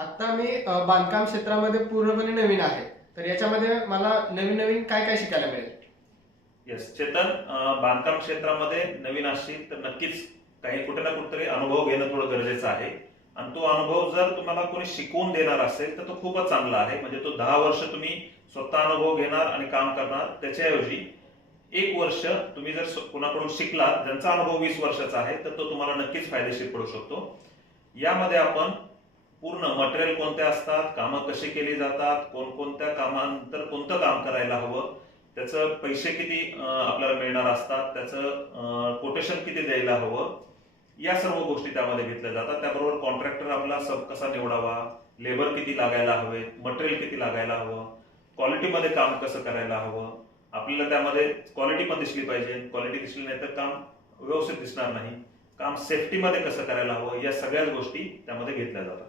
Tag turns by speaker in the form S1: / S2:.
S1: आता मी बांधकाम क्षेत्रामध्ये पूर्णपणे नवीन आहे. तर याच्यामध्ये मला नवीन नवीन काय काय शिकायला मिळेल?
S2: येस चेतन बांधकाम क्षेत्रामध्ये नवीन असशील तर नक्कीच काही कुठे ना कुठेतरी अनुभव घेणं थोडं गरजेचं आहे. आणि तो अनुभव जर तुम्हाला कोणी शिकवून देणार असेल तर तो खूपच चांगला आहे. म्हणजे तो दहा वर्ष तुम्ही स्वतः अनुभव घेणार आणि काम करणार त्याच्याऐवजी एक वर्ष तुम्ही जर कोणाकडून शिकलात ज्यांचा अनुभव वीस वर्षाचा आहे तर तो तुम्हाला नक्कीच फायदेशीर पडू शकतो. यामध्ये आपण मटेरियल कोणते असतात कामं कशी केली जातात कोणकोणत्या कामानंतर कोणतं काम करायला हवं त्याचं पैसे किती आपल्याला मिळणार असतात त्याचं कोटेशन किती द्यायला हवं या सर्व गोष्टी त्यामध्ये घेतल्या जातात. त्याबरोबर कॉन्ट्रॅक्टर आपला सब कसा निवडावा लेबर किती लागायला हवे मटेरियल किती लागायला हवं क्वालिटीमध्ये काम कसं करायला हवं आपल्याला त्यामध्ये क्वालिटी पण दिसली पाहिजे. क्वालिटी दिसली नाही तर काम व्यवस्थित दिसणार नाही. काम सेफ्टीमध्ये कसं करायला हवं या सगळ्याच गोष्टी त्यामध्ये घेतल्या जातात.